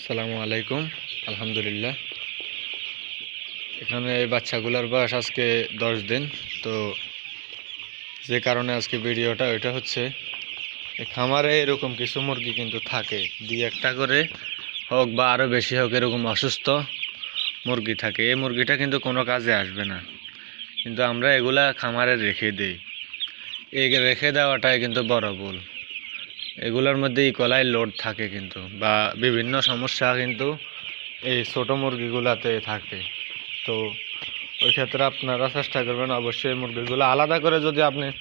আসসালামু আলাইকুম। আলহামদুলিল্লাহ। এখানে এই বাচ্চাগুলোর বয়স আজকে দশ দিন। তো যে কারণে আজকে ভিডিওটা, ওইটা হচ্ছে খামারে এরকম কিছু মুরগি কিন্তু থাকে। দুই একটা করে হোক বা আরও বেশি হোক এরকম অসুস্থ মুরগি থাকে। এই মুরগিটা কিন্তু কোনো কাজে আসবে না। কিন্তু আমরা এগুলা খামারে রেখে দিই। এই রেখে দেওয়াটাই কিন্তু বড় ভুল। এগুলোর মধ্যে ইকোলাই লোড থাকে কিন্তু, বা বিভিন্ন সমস্যা কিন্তু এই ছোটো মুরগিগুলাতে থাকে। তো ওই ক্ষেত্রে আপনারা চেষ্টা করবেন অবশ্যই মুরগিগুলো আলাদা করে যদি আপনি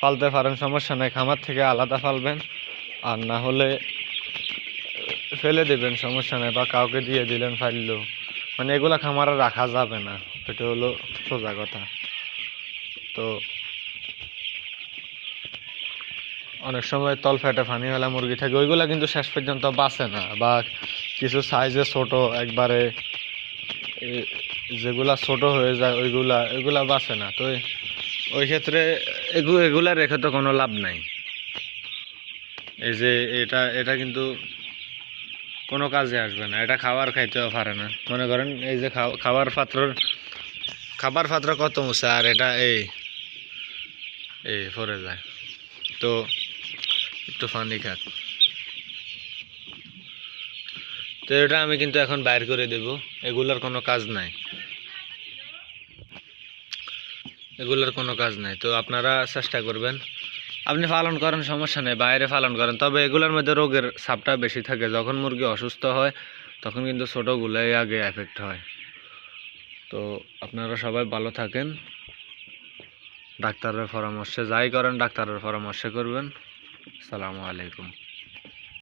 পালতে পারেন, সমস্যা নেই, খামার থেকে আলাদা পালবেন। আর না হলে ফেলে দেবেন, সমস্যা নেই, বা কাউকে দিয়ে দিলেন ফাইললো। মানে এগুলা খামারে রাখা যাবে না, এটা হলো সোজা কথা। তো অনেক সময় তল ফেটে ফানিওয়ালা মুরগি থাকে, ওইগুলা কিন্তু শেষ পর্যন্ত বাঁচে না, বা কিছু সাইজে ছোট একবারে যেগুলা ছোট হয়ে যায়, ওইগুলা এগুলা বাঁচে না। তো ওই ক্ষেত্রে এগু- এগুলা রেখে তো কোনো লাভ নাই। এই যে এটা এটা কিন্তু কোনো কাজে আসবে না, এটা খাবার খাইতেও পারে না। মনে করেন এই যে খাবার পাত্র খাবার পাত্র কত উঁচা আর এটা এই এই পরে যায়। তো একটু ফানি খাক। তো এটা আমি কিন্তু এখন বাইর করে দেব। এগুলার কোনো কাজ নাই। এগুলার কোনো কাজ নাই। তো আপনারা চেষ্টা করবেন। আপনি পালন করেন, সমস্যা নেই। বাইরে পালন করেন। তবে এগুলোর মধ্যে রোগের সাপটা বেশি থাকে। যখন মুরগি অসুস্থ হয়, তখন কিন্তু ছোটোগুলোই আগে এফেক্ট হয়। তো আপনারা সবাই ভালো থাকেন। ডাক্তারের পরামর্শে, যাই করেন, ডাক্তারের পরামর্শে করবেন। আসসালামু আলাইকুম।